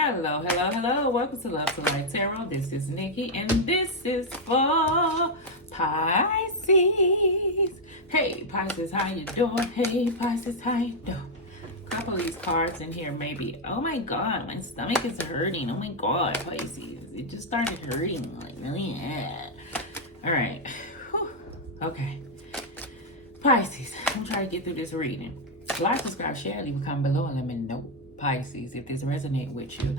Hello, hello, hello. Welcome to Love to Light Tarot. This is Nikki, and this is for Pisces. Hey, Pisces, how you doing? Hey, Pisces, how you doing? A couple of these cards in here, maybe. Oh my God, my stomach is hurting. Oh my God, Pisces. It just started hurting, like really bad. All right. Whew. Okay. Pisces, I'm trying to get through this reading. Like, subscribe, share, leave a comment below, and let me know, Pisces, if this resonates with you.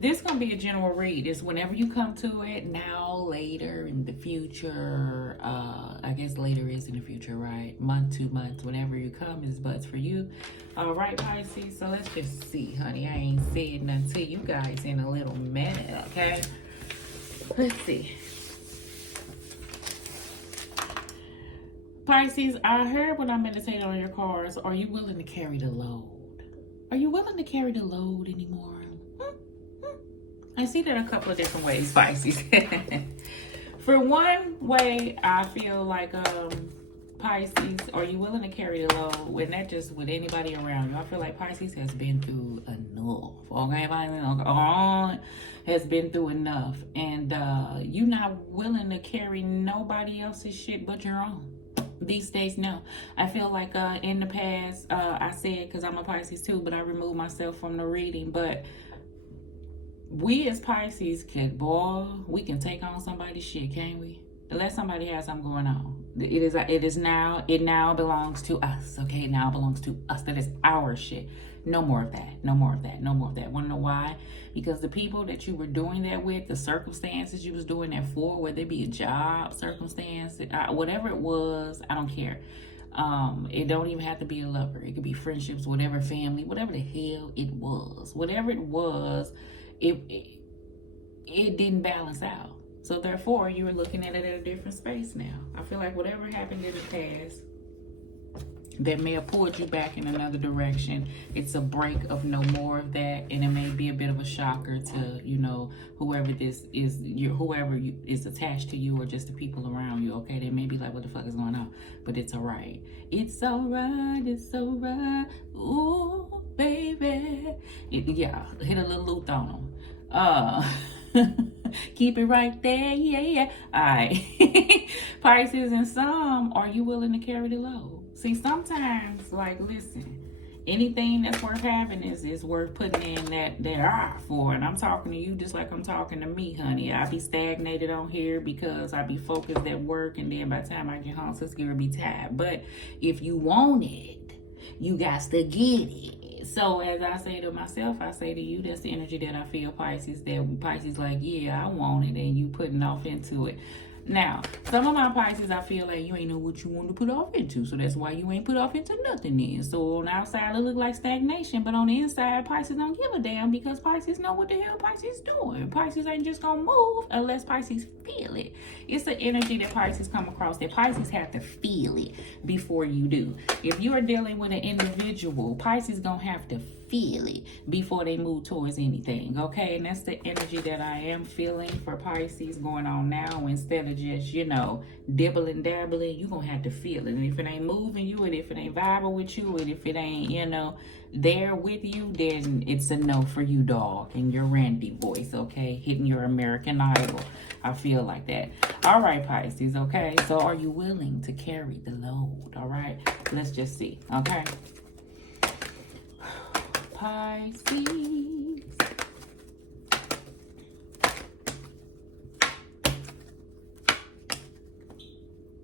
This is going to be a general read. It's whenever you come to it, now, later, in the future. I guess later is in the future, right? Month, 2 months, whenever you come is butts for you. All right, Pisces, so let's just see, honey. I ain't said nothing to you guys in a little minute, okay? Let's see. Pisces, I heard when I meditated on your cards, are you willing to carry the load? Are you willing to carry the load anymore? I see that a couple of different ways, Pisces. For one way, I feel like, Pisces, are you willing to carry the load? And that just with anybody around you. I feel like Pisces has been through enough. Okay, Pisces has been through enough. And you're not willing to carry nobody else's shit but your own. These days, no. I feel like in the past, I said, because I'm a Pisces too, but I removed myself from the reading. But we as Pisces we can take on somebody's shit, can't we? Unless somebody has something going on. It now belongs to us, okay? It now belongs to us. That is our shit. No more of that. No more of that. No more of that. Want to know why? Because the people that you were doing that with, the circumstances you was doing that for, whether it be a job, circumstance, whatever it was, I don't care. It don't even have to be a lover. It could be friendships, whatever, family, whatever the hell it was. Whatever it was, it didn't balance out. So therefore, you were looking at it at a different space now. I feel like whatever happened in the past that may have pulled you back in another direction, it's a break of no more of that, and it may be a bit of a shocker to, you know, whoever this is, whoever is attached to you or just the people around you, okay? They may be like, what the fuck is going on? But it's all right. It's all right. It's all right. Ooh, baby. Yeah, hit a little loop on them. Keep it right there. Yeah. All right. Pisces, and some, are you willing to carry the load? See, sometimes, like, listen, anything that's worth having is worth putting in that for. And I'm talking to you just like I'm talking to me, honey. I be stagnated on here because I be focused at work, and then by the time I get home, it's gonna be tired. But if you want it, you got to get it. So as I say to myself, I say to you, that's the energy that I feel, Pisces, that Pisces like, yeah, I want it, and you putting off into it. Now, some of my Pisces, I feel like you ain't know what you want to put off into. So that's why you ain't put off into nothing then. So on the outside, it look like stagnation. But on the inside, Pisces don't give a damn, because Pisces know what the hell Pisces doing. Pisces ain't just going to move unless Pisces feel it. It's the energy that Pisces come across, that Pisces have to feel it before you do. If you are dealing with an individual, Pisces going to have to feel it before they move towards anything, okay? And that's the energy that I am feeling for Pisces going on now. Instead of just, you know, dibbling dabbling, you're gonna have to feel it. And if it ain't moving you, and if it ain't vibing with you, and if it ain't, you know, there with you, then it's a no for you, dog, in your Randy voice, okay? Hitting your American Idol. I feel like that. All right, Pisces, okay? So are you willing to carry the load? All right, let's just see, okay? Pisces.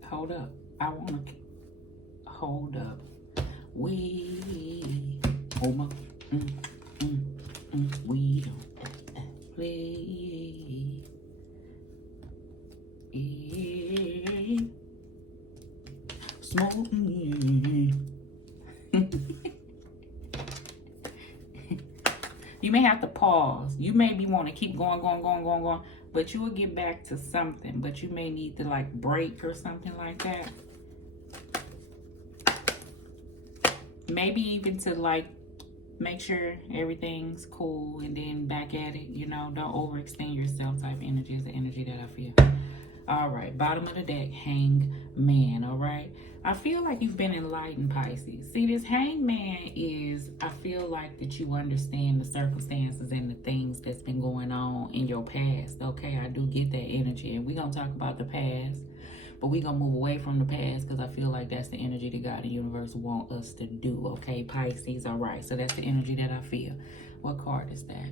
Hold up. I want to hold up. We hold up. We don't play. Smoking. You may have to pause. You may be want to keep going, but you will get back to something. But you may need to like break or something like that. Maybe even to like make sure everything's cool and then back at it. You know, don't overextend yourself type energy is the energy that I feel. All right, bottom of the deck, Hangman, all right? I feel like you've been enlightened, Pisces. See, this Hangman is, I feel like that you understand the circumstances and the things going to talk about the past. But we're going to move away from the past because I feel like that's the energy that God and universe want us to do. Okay, Pisces. All right. So that's the energy that I feel. What card is that?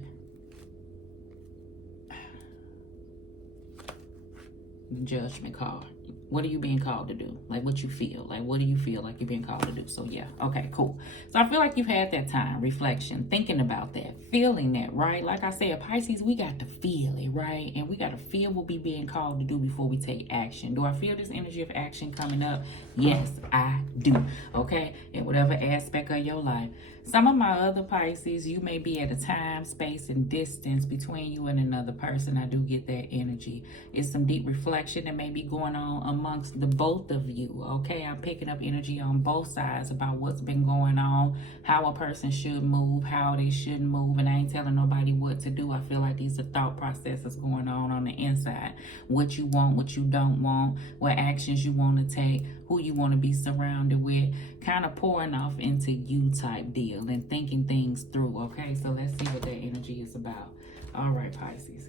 The Judgment card. What are you being called to do? Like, what you feel? Like, what do you feel like you're being called to do? So, yeah. Okay, cool. So, I feel like you've had that time, reflection, thinking about that, feeling that, right? Like I said, Pisces, we got to feel it, right? And we got to feel what we being called to do before we take action. Do I feel this energy of action coming up? Yes, I do. Okay? In whatever aspect of your life. Some of my other Pisces, you may be at a time, space, and distance between you and another person. I do get that energy. It's some deep reflection that may be going on amongst the both of you. Okay, I'm picking up energy on both sides about what's been going on, how a person should move, how they shouldn't move, and I ain't telling nobody what to do. I feel like these are thought processes going on the inside. What you want, what you don't want, what actions you want to take, who you want to be surrounded with, kind of pouring off into you type deal and thinking things through. Okay, so let's see what that energy is about. All right, Pisces.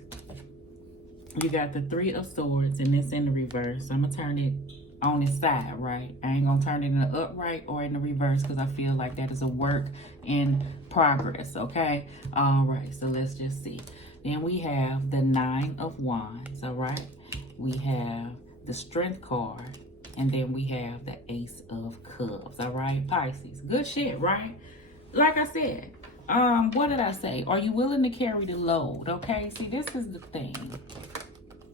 You got the Three of Swords, and it's in the reverse. I'm going to turn it on its side, right? I ain't going to turn it in the upright or in the reverse because I feel like that is a work in progress, okay? All right, so let's just see. Then we have the Nine of Wands, all right? We have the Strength card, and then we have the Ace of Cups, all right? Pisces, good shit, right? Like I said, what did I say? Are you willing to carry the load, okay? See, this is the thing.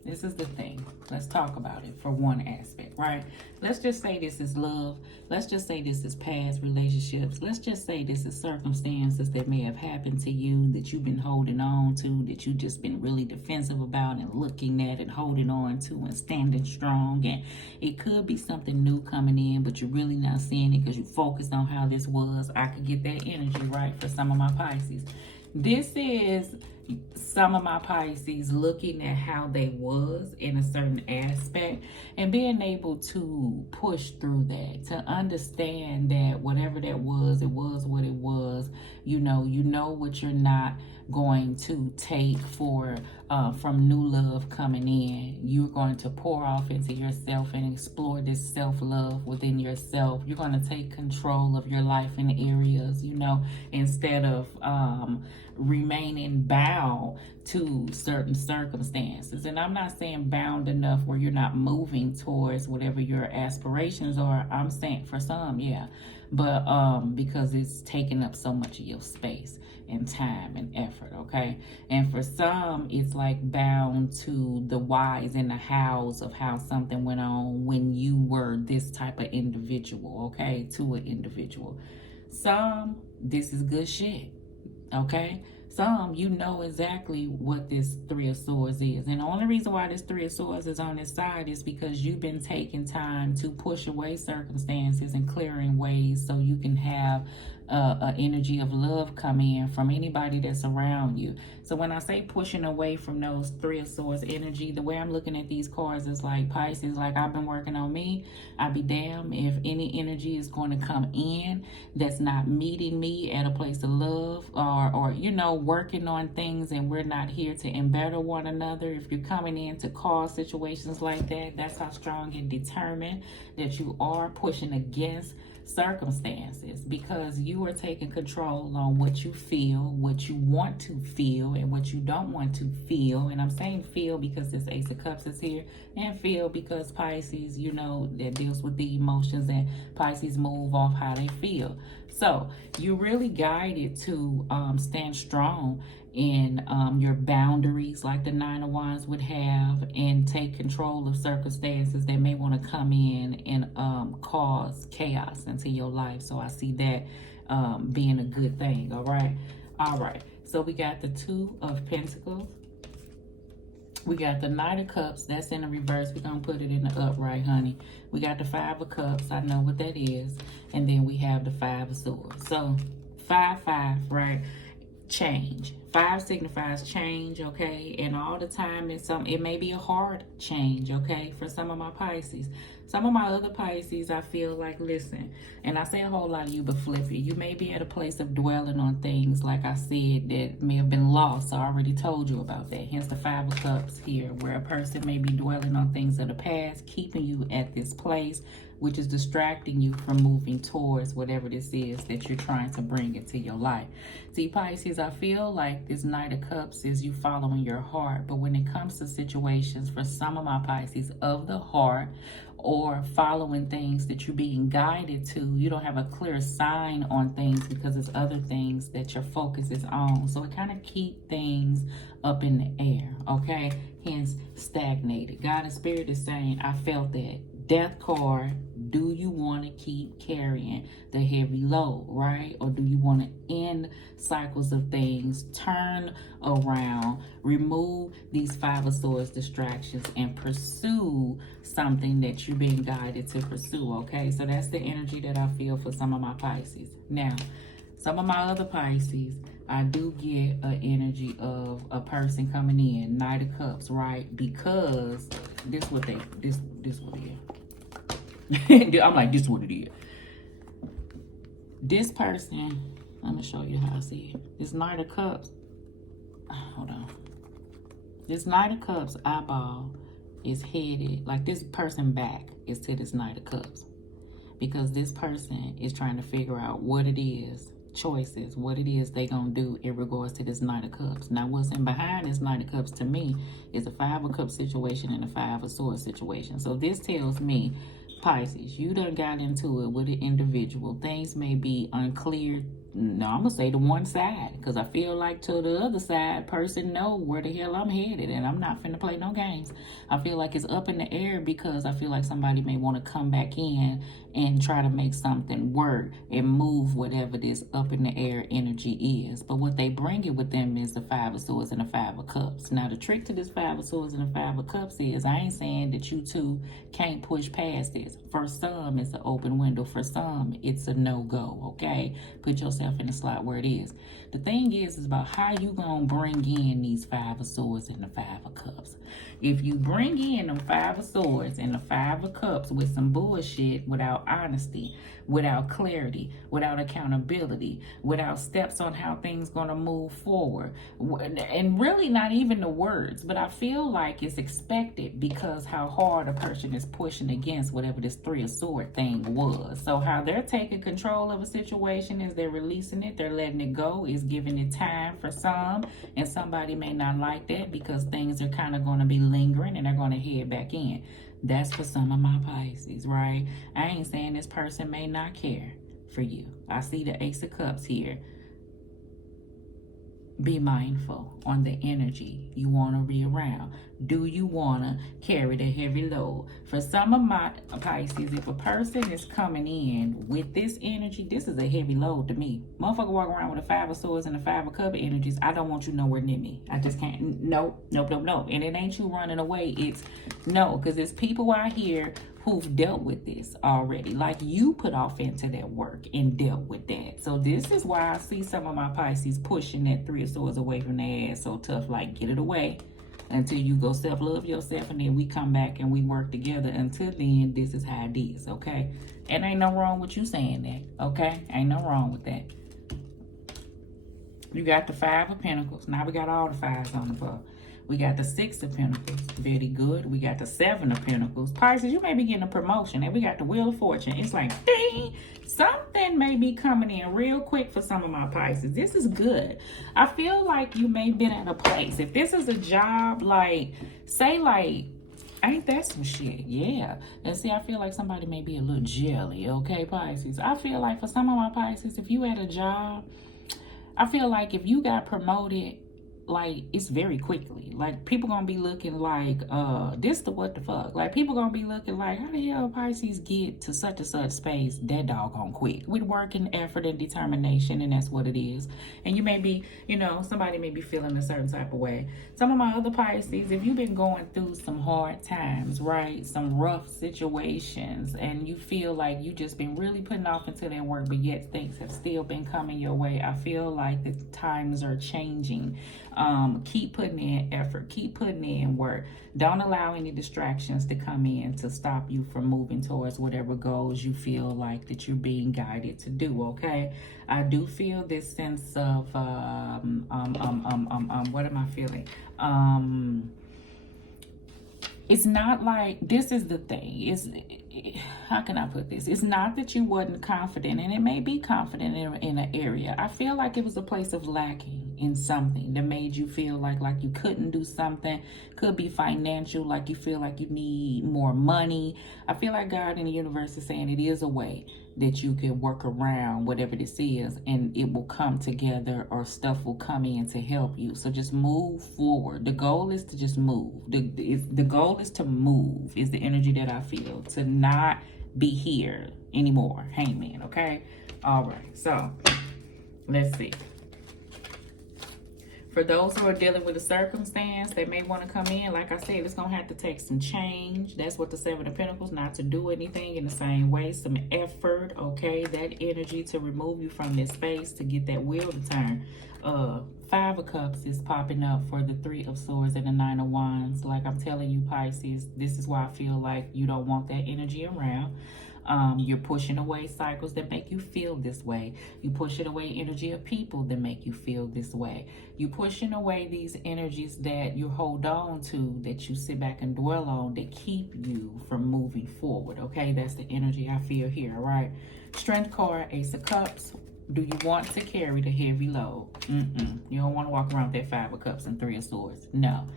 This is the thing. Let's talk about it for one aspect, right? Let's just say this is love. Let's just say this is past relationships. Let's just say this is circumstances that may have happened to you that you've been holding on to, that you've just been really defensive about and looking at and holding on to and standing strong. And it could be something new coming in, but you're really not seeing it because you focused on how this was. I could get that energy, right, for some of my Pisces. This is some of my Pisces looking at how they was in a certain aspect and being able to push through that, to understand that whatever that was, it was what it was. You know what you're not going to take for from new love coming in. You're going to pour off into yourself and explore this self-love within yourself. You're going to take control of your life in areas, instead of remaining bound to certain circumstances. And I'm not saying bound enough where you're not moving towards whatever your aspirations are. I'm saying for some, yeah, but because it's taking up so much of your space and time and effort, okay? And for some, it's like bound to the whys and the hows of how something went on when you were this type of individual, okay? To an individual. Some, this is good shit. Okay, some, you know exactly what this Three of Swords is. And the only reason why this Three of Swords is on this side is because you've been taking time to push away circumstances and clearing ways so you can have an energy of love come in from anybody that's around you. So when I say pushing away from those Three of Swords energy, the way I'm looking at these cards is like Pisces, like I've been working on me. I'd be damned if any energy is going to come in that's not meeting me at a place of love or working on things, and we're not here to embetter one another. If you're coming in to cause situations like that, that's how strong and determined that you are, pushing against circumstances, because you are taking control on what you feel, what you want to feel, and what you don't want to feel. And I'm saying feel because this Ace of Cups is here, and feel because Pisces, that deals with the emotions, and Pisces move off how they feel. So you're really guided to stand strong in your boundaries, like the Nine of Wands would have, and take control of circumstances that may want to come in and cause chaos into your life. So I see that being a good thing. All right, so we got the Two of Pentacles. We got the Knight of Cups. That's in the reverse. We're going to put it in the upright, honey. We got the Five of Cups. I know what that is. And then we have the Five of Swords. So 5, 5, right? Change. 5 signifies change, okay? And all the time, it may be a hard change, okay, for some of my Pisces. Some of my other Pisces, I feel like, listen, and I say a whole lot of you, but flip it. You may be at a place of dwelling on things, like I said, that may have been lost. I already told you about that. Hence the 5 of Cups here, where a person may be dwelling on things of the past, keeping you at this place, which is distracting you from moving towards whatever this is that you're trying to bring into your life. See, Pisces, I feel like this Knight of Cups is you following your heart. But when it comes to situations, for some of my Pisces, of the heart, or following things that you're being guided to, you don't have a clear sign on things because there's other things that your focus is on. So it kind of keep things up in the air, okay? Hence, stagnated. God and Spirit is saying, I felt that. Death card, do you want to keep carrying the heavy load, right? Or do you want to end cycles of things, turn around, remove these 5 of Swords distractions, and pursue something that you're being guided to pursue, okay? So that's the energy that I feel for some of my Pisces. Now, some of my other Pisces, I do get an energy of a person coming in, Knight of Cups, right? Because this what it is. I'm like, this what it is. This person, I'm gonna show you how I see it. This Knight of Cups, hold on. This Knight of Cups eyeball is headed, like this person back is to this Knight of Cups. Because this person is trying to figure out what it is, choices, what it is they gonna do in regards to this Knight of Cups. Now, what's in behind this Knight of Cups to me is a 5 of Cups situation and a 5 of Swords situation. So this tells me, Pisces, you done got into it with an individual. Things may be unclear. No, I'm going to say to one side, because I feel like to the other side, person know where the hell I'm headed, and I'm not finna play no games. I feel like it's up in the air because I feel like somebody may want to come back in and try to make something work and move whatever this up in the air energy is. But what they bring it with them is the 5 of Swords and the 5 of Cups. Now, the trick to this 5 of Swords and the 5 of Cups is, I ain't saying that you two can't push past this. For some, it's an open window. For some, it's a no-go, okay? Put yourself in the slot where it is. The thing is about how you gonna bring in these 5 of Swords and the 5 of Cups. If you bring in them 5 of Swords and the 5 of Cups with some bullshit, without honesty, without clarity, without accountability, without steps on how things gonna move forward, and really not even the words, but I feel like it's expected because how hard a person is pushing against whatever this 3 of Swords thing was. So how they're taking control of a situation is they're releasing it, they're letting it go, is giving it time for some, and somebody may not like that because things are kind of going to be lingering and they're going to head back in. That's for some of my Pisces, right? I ain't saying this person may not care for you. I see the Ace of Cups here. Be mindful on the energy you want to be around. Do you want to carry the heavy load? For some of my Pisces, if a person is coming in with this energy, this is a heavy load to me. Motherfucker walk around with a 5 of Swords and a 5 of Cups energies. I don't want you nowhere near me. I just can't. Nope. And it ain't you running away. It's no, because there's people out here who've dealt with this already. Like you put off into that work and dealt with that. So this is why I see some of my Pisces pushing that 3 of Swords away from their ass so tough. Like, get it away until you go self-love yourself, and then we come back and we work together. Until then, this is how it is, okay? And ain't no wrong with you saying that, okay? Ain't no wrong with that. You got the 5 of Pentacles. Now we got all the 5s on the board. We got the 6 of Pentacles. Very good. We got the 7 of Pentacles. Pisces, you may be getting a promotion. And we got the Wheel of Fortune. It's like, ding! Something may be coming in real quick for some of my Pisces. This is good. I feel like you may have been at a place. If this is a job, like, say, like, ain't that some shit? Yeah. And see, I feel like somebody may be a little jelly, okay, Pisces? I feel like for some of my Pisces, if you had a job, I feel like if you got promoted, like it's very quickly. Like people gonna be looking like this the what the fuck. Like people gonna be looking like, how the hell Pisces get to such and such space that doggone quick with work and effort and determination, and that's what it is. And you may be, you know, somebody may be feeling a certain type of way. Some of my other Pisces, if you've been going through some hard times, right, some rough situations, and you feel like you just been really putting off until that work, but yet things have still been coming your way, I feel like the times are changing. Keep putting in effort, keep putting in work. Don't allow any distractions to come in to stop you from moving towards whatever goals you feel like that you're being guided to do. Okay, I do feel this sense of what am I feeling? It's not like, this is the thing, how can I put this? It's not that you wasn't confident, and it may be confident in an area. I feel like it was a place of lacking in something that made you feel like you couldn't do something. Could be financial, like you feel like you need more money. I feel like God in the universe is saying it is a way that you can work around whatever this is, and it will come together, or stuff will come in to help you. So just move forward. The goal is to just move. The goal is to move, is the energy that I feel, to not be here anymore. Hangman, okay? All right, so let's see. For those who are dealing with a circumstance, they may want to come in. Like I said, it's going to have to take some change. That's what the Seven of Pentacles, not to do anything in the same way. Some effort, okay? That energy to remove you from this space, to get that wheel to turn. Five of Cups is popping up for the Three of Swords and the Nine of Wands. Like I'm telling you, Pisces, this is why I feel like you don't want that energy around. You're pushing away cycles that make you feel this way. You pushing away energy of people that make you feel this way. You pushing away these energies that you hold on to, that you sit back and dwell on, that keep you from moving forward. Okay, that's the energy I feel here. All right, Strength card, Ace of Cups. Do you want to carry the heavy load? You don't want to walk around with that Five of Cups and Three of Swords. No.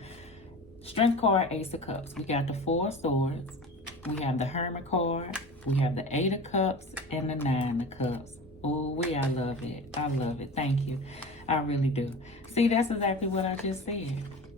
Strength card, Ace of Cups. We got the Four of Swords. We have the Hermit card. We have the Eight of Cups and the Nine of Cups. Oh, I love it. I love it. Thank you. I really do. See, that's exactly what I just said.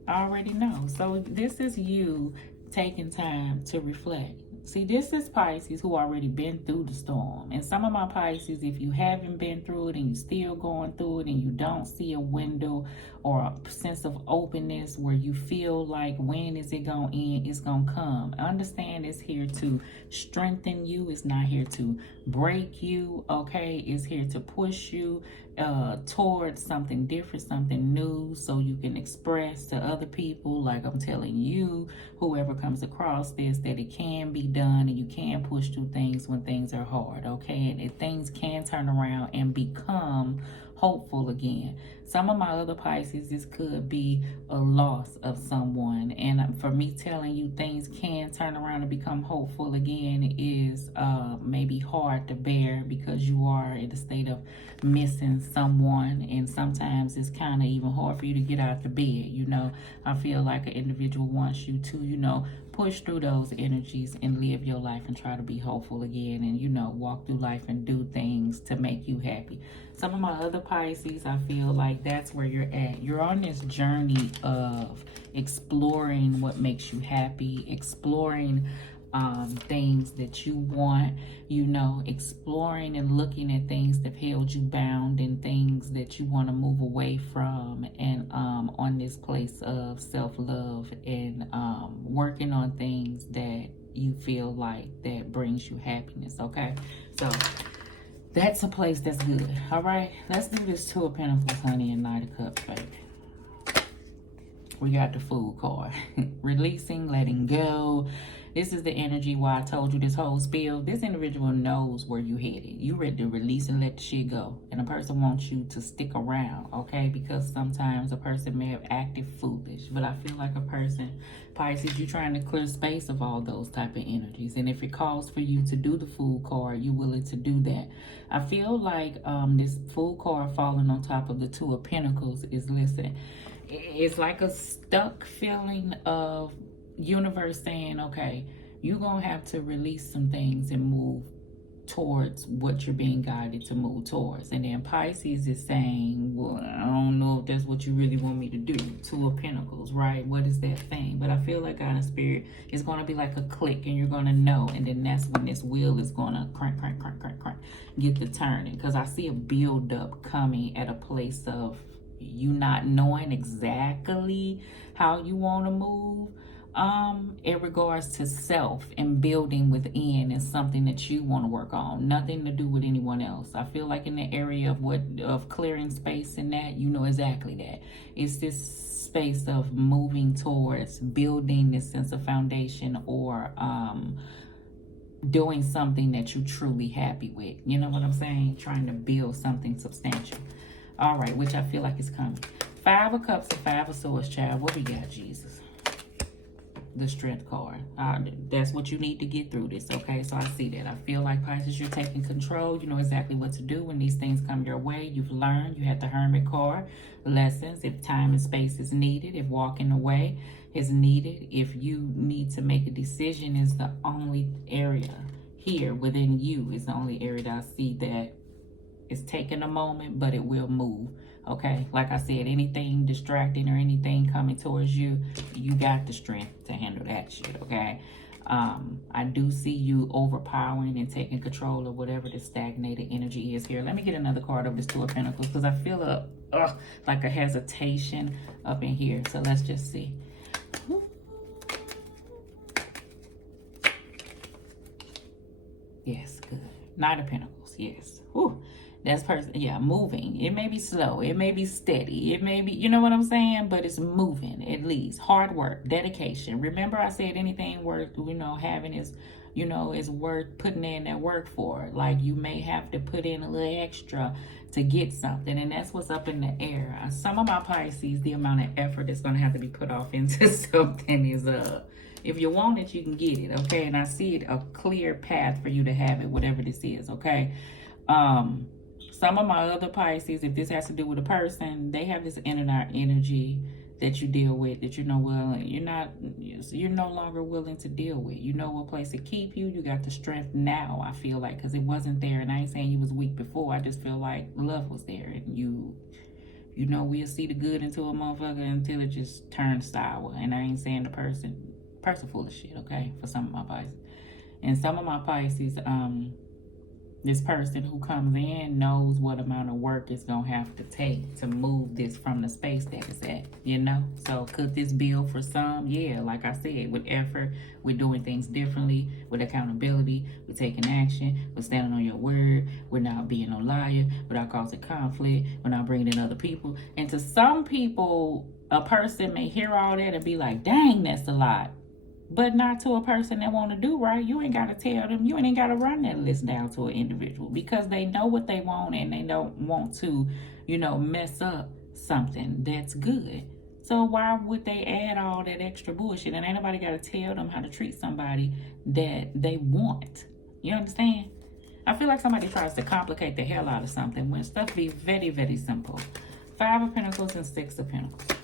I already know. So this is you taking time to reflect. See, this is Pisces who already been through the storm. And some of my Pisces, if you haven't been through it and you still going through it, and you don't see a window or a sense of openness where you feel like, when is it going to end? It's going to come. Understand it's here to strengthen you. It's not here to break you, okay? It's here to push you towards something different, something new, so you can express to other people, like I'm telling you, whoever comes across this, that it can be done, and you can push through things when things are hard, okay? And things can turn around and become hopeful again. Some of my other Pisces, this could be a loss of someone, and for me telling you things can turn around and become hopeful again is maybe hard to bear, because you are in a state of missing someone, and sometimes it's kind of even hard for you to get out the bed. You know, I feel like an individual wants you to, you know, push through those energies and live your life and try to be hopeful again, and, you know, walk through life and do things to make you happy. Some of my other Pisces, I feel like that's where you're at. You're on this journey of exploring what makes you happy, exploring things that you want, you know, exploring and looking at things that held you bound and things that you want to move away from, and on this place of self-love and working on things that you feel like that brings you happiness. Okay, so that's a place that's good. All right, let's do this Two of Pentacles, honey, and Knight of Cups, baby. We got the Fool card. Releasing, letting go. This is the energy why I told you this whole spiel. This individual knows where you headed. You ready to release and let the shit go. And a person wants you to stick around, okay? Because sometimes a person may have acted foolish. But I feel like a person, Pisces, you're trying to clear space of all those type of energies. And if it calls for you to do the Fool card, you're willing to do that. I feel like this Fool card falling on top of the Two of Pentacles is, listen, it's like a stuck feeling of universe saying, okay, you're gonna have to release some things and move towards what you're being guided to move towards. And then Pisces is saying, well, I don't know if that's what you really want me to do. Two of Pentacles, right? What is that thing? But I feel like God and Spirit is going to be like a click, and you're going to know. And then that's when this wheel is going to crank, crank, crank, crank, crank, get the turning. Because I see a build-up coming at a place of you not knowing exactly how you want to move. In regards to self and building within is something that you want to work on, nothing to do with anyone else. I feel like in the area of clearing space and that, you know exactly that. It's this space of moving towards building this sense of foundation, or doing something that you're truly happy with. You know what I'm saying? Trying to build something substantial. All right, which I feel like is coming. 5 of Cups and 5 of Swords, child. What we got, Jesus? The Strength card. That's what you need to get through this, okay? So I see that. I feel like, Pisces, you're taking control. You know exactly what to do when these things come your way. You've learned. You had the Hermit card. Lessons, if time and space is needed, if walking away is needed, if you need to make a decision, is the only area here within you, is the only area that I see that is taking a moment, but it will move. Okay, like I said, anything distracting or anything coming towards you, you got the strength to handle that shit, okay? I do see you overpowering and taking control of whatever the stagnated energy is here. Let me get another card of this Two of Pentacles, because I feel like a hesitation up in here. So let's just see. Yes, good. Knight of Pentacles, yes. Whew. That's person, yeah, moving. It may be slow. It may be steady. It may be, you know what I'm saying? But it's moving, at least. Hard work, dedication. Remember I said anything worth, having is, is worth putting in that work for. Like, you may have to put in a little extra to get something. And that's what's up in the air. Some of my Pisces, the amount of effort that's going to have to be put off into something is, if you want it, you can get it, okay? And I see it, a clear path for you to have it, whatever this is, okay? Some of my other Pisces, if this has to do with a person, they have this in and out energy that you deal with, that you're no longer willing to deal with. You know what place to keep you. You got the strength now, I feel like, because it wasn't there. And I ain't saying you was weak before. I just feel like love was there. And we'll see the good into a motherfucker until it just turns sour. And I ain't saying the person full of shit, okay, for some of my Pisces. And some of my Pisces, this person who comes in knows what amount of work it's going to have to take to move this from the space that it's at, So could this build for some? Yeah, like I said, with effort, we're doing things differently, with accountability, we're taking action, we're standing on your word, we're not being no liar, without causing conflict, we're not bringing in other people. And to some people, a person may hear all that and be like, dang, that's a lot. But not to a person that want to do right. You ain't got to tell them. You ain't got to run that list down to an individual, because they know what they want and they don't want to, mess up something that's good. So why would they add all that extra bullshit? And ain't nobody got to tell them how to treat somebody that they want. You understand? I feel like somebody tries to complicate the hell out of something when stuff be very, very simple. 5 of Pentacles and 6 of Pentacles.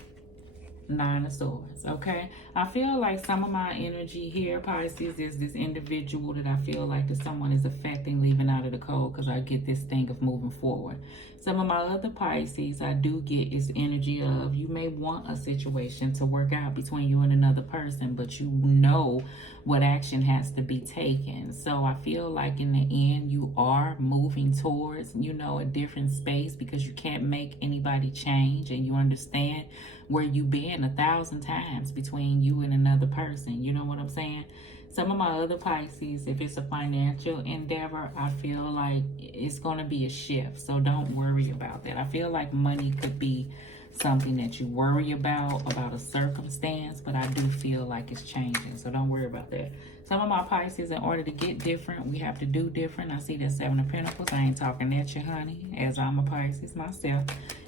9 of Swords, okay? I feel like some of my energy here, Pisces, is this individual that I feel like that someone is affecting, leaving out of the code, because I get this thing of moving forward. Some of my other Pisces, I do get is energy of you may want a situation to work out between you and another person, but you know what action has to be taken. So I feel like in the end, you are moving towards, a different space, because you can't make anybody change, and you understand where you've been 1,000 times between you and another person. You know what I'm saying? Some of my other Pisces, if it's a financial endeavor, I feel like it's going to be a shift. So don't worry about that. I feel like money could be something that you worry about a circumstance, but I do feel like it's changing. So don't worry about that. Some of my Pisces, in order to get different, we have to do different. I see that 7 of Pentacles. I ain't talking at you, honey, as I'm a Pisces myself.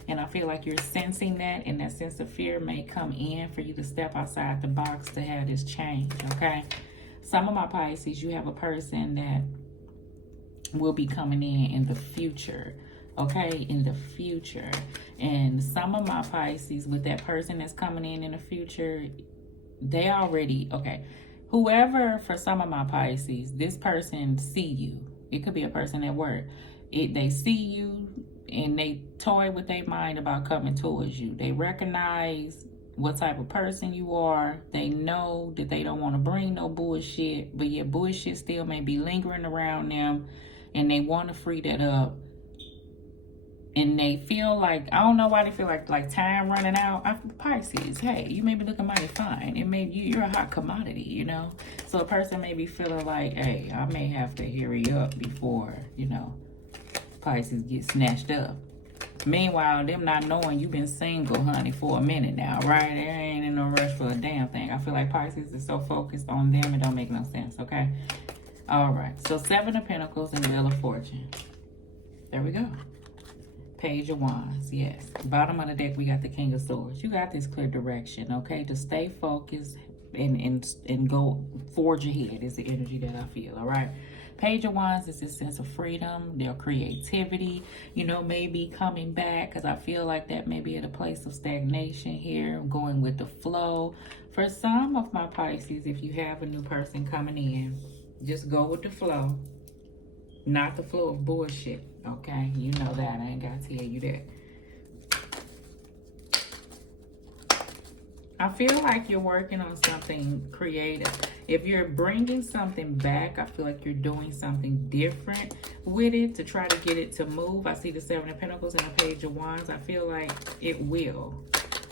And I feel like you're sensing that, and that sense of fear may come in for you to step outside the box to have this change, okay? Some of my Pisces, you have a person that will be coming in the future, okay? In the future. And some of my Pisces, with that person that's coming in the future, they already, okay, whoever, for some of my Pisces, this person see you. It could be a person at work. They see you and they toy with their mind about coming towards you. They recognize what type of person you are. They know that they don't want to bring no bullshit, but yet bullshit still may be lingering around them, and they want to free that up. And they feel like, I don't know why they feel like time running out. Pisces, hey, you may be looking mighty fine. It may you're a hot commodity, you know. So a person may be feeling like, hey, I may have to hurry up before, you know, Pisces get snatched up. Meanwhile, them not knowing you've been single, honey, for a minute now, right? They ain't in no rush for a damn thing. I feel like Pisces is so focused on them, it don't make no sense, okay? All right, so 7 of Pentacles and Wheel of Fortune. There we go. Page of Wands, yes. Bottom of the deck, we got the King of Swords. You got this clear direction, okay? To stay focused and go forge ahead is the energy that I feel, all right? Page of Wands is this sense of freedom, their creativity, you know, maybe coming back, because I feel like that may be at a place of stagnation here, going with the flow. For some of my Pisces, if you have a new person coming in, just go with the flow. Not the flow of bullshit, okay? You know that. I ain't got to tell you that. I feel like you're working on something creative. If you're bringing something back, I feel like you're doing something different with it to try to get it to move. I see the 7 of Pentacles and the Page of Wands. I feel like it will.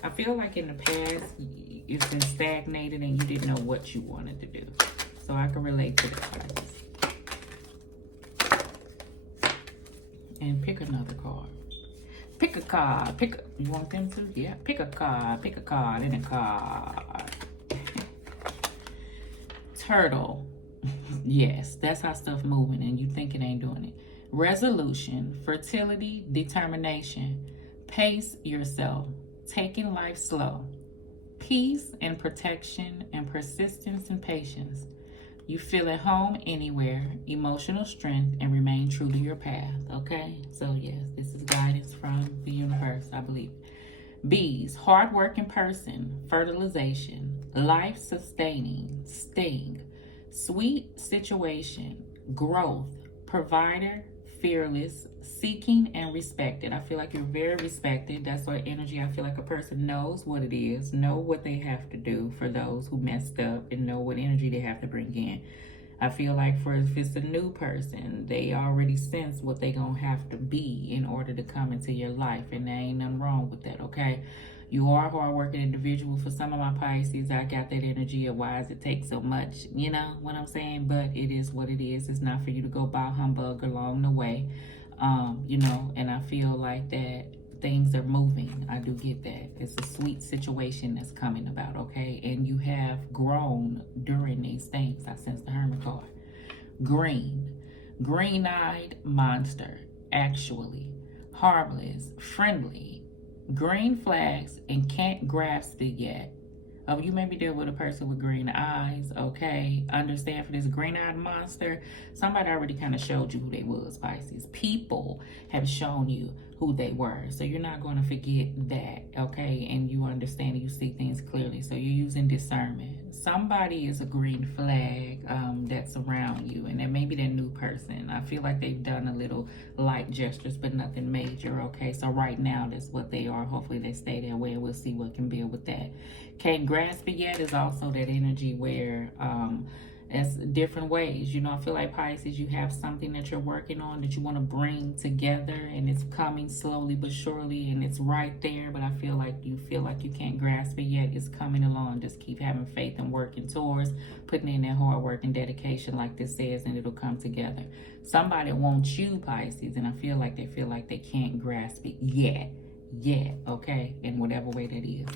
I feel like in the past, it's been stagnated and you didn't know what you wanted to do. So I can relate to that. And pick another card. Pick a card. You want them to? Yeah. Pick a card. Pick a card and a card. Turtle. Yes, that's how stuff moving and you think it ain't doing it. Resolution, fertility, determination. Pace yourself. Taking life slow. Peace and protection and persistence and patience. You feel at home anywhere, emotional strength, and remain true to your path, okay? So, yes, this is guidance from the universe, I believe. Bees, hardworking person, fertilization, life-sustaining, sting, sweet situation, growth, provider, fearless, seeking, and respected. I feel like you're very respected. That's what energy. I feel like a person knows what it is, know what they have to do for those who messed up, and know what energy they have to bring in. I feel like if it's a new person, they already sense what they gonna have to be in order to come into your life, and there ain't nothing wrong with that, okay? You are a hardworking individual. For some of my Pisces, I got that energy of why does it take so much, you know what I'm saying? But it is what it is. It's not for you to go buy humbug along the way, you know, and I feel like that things are moving. I do get that. It's a sweet situation that's coming about, okay? And you have grown during these things. I sense the Hermit card. Green-eyed monster, actually. Harmless, friendly, green flags, and can't grasp it yet. You may be dealing with a person with green eyes, okay? Understand, for this green-eyed monster, somebody already kind of showed you who they was, Pisces. People have shown you who they were. So you're not going to forget that, okay? And you understand and you see things clearly. So you're using discernment. Somebody is a green flag that's around you, and that may be that new person. I feel like they've done a little light gestures, but nothing major, okay? So right now, that's what they are. Hopefully they stay that way, and we'll see what can build with that. Can't grasp it yet is also that energy where it's different ways. You know, I feel like Pisces, you have something that you're working on that you want to bring together, and it's coming slowly but surely, and it's right there, but I feel like you can't grasp it yet. It's coming along. Just keep having faith and working towards, putting in that hard work and dedication like this says, and it'll come together. Somebody wants you, Pisces, and I feel like they can't grasp it yet, okay, in whatever way that is.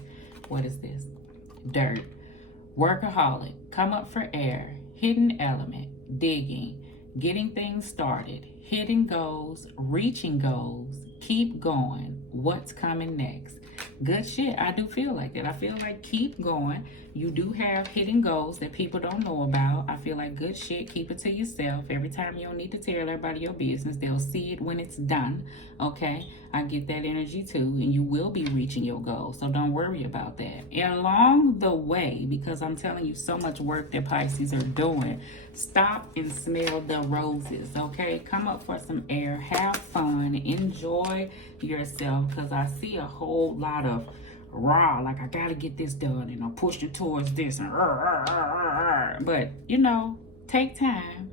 What is this? Dirt. Workaholic. Come up for air. Hidden element. Digging. Getting things started. Hitting goals. Reaching goals. Keep going. What's coming next? Good shit. I do feel like that. I feel like keep going. You do have hidden goals that people don't know about. I feel like good shit. Keep it to yourself. Every time you don't need to tell everybody your business. They'll see it when it's done. Okay? I get that energy too. And you will be reaching your goals. So don't worry about that. And along the way, because I'm telling you so much work that Pisces are doing, stop and smell the roses. Okay? Come up for some air. Have fun. Enjoy yourself. Because I see a whole lot of raw, like I gotta get this done and I'm pushing towards this and but you know, take time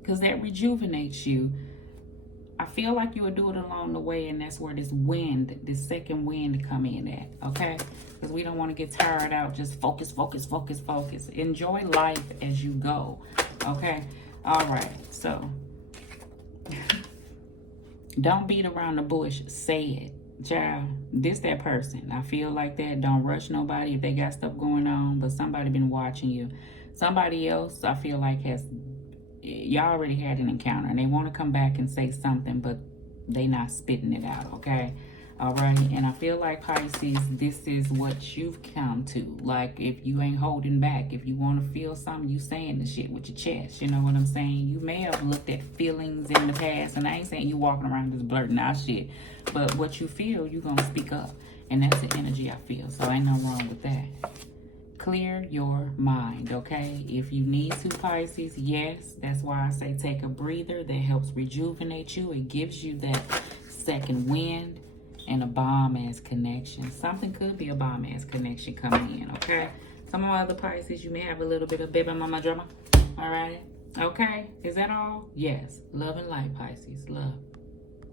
because that rejuvenates you. I feel like you will do it along the way, and that's where this wind, this second wind come in at, okay? Because we don't want to get tired out. Just focus, focus, focus, focus. Enjoy life as you go, okay? All right, so don't beat around the bush. Say it. Child, this that person. I feel like that. Don't rush nobody if they got stuff going on, but somebody been watching you. Somebody else, I feel like, y'all already had an encounter and they want to come back and say something, but they not spitting it out, okay? All right, and I feel like, Pisces, this is what you've come to. Like, if you ain't holding back, if you want to feel something, you saying the shit with your chest. You know what I'm saying? You may have looked at feelings in the past, and I ain't saying you walking around just blurting out shit, but what you feel, you gonna speak up, and that's the energy I feel. So ain't no wrong with that. Clear your mind, okay? If you need to, Pisces, yes, that's why I say take a breather. That helps rejuvenate you. It gives you that second wind. And a bomb-ass connection. Something could be a bomb-ass connection coming in, okay? Some of my other Pisces, you may have a little bit of baby mama drama. All right? Okay? Is that all? Yes. Love and light, Pisces. Love.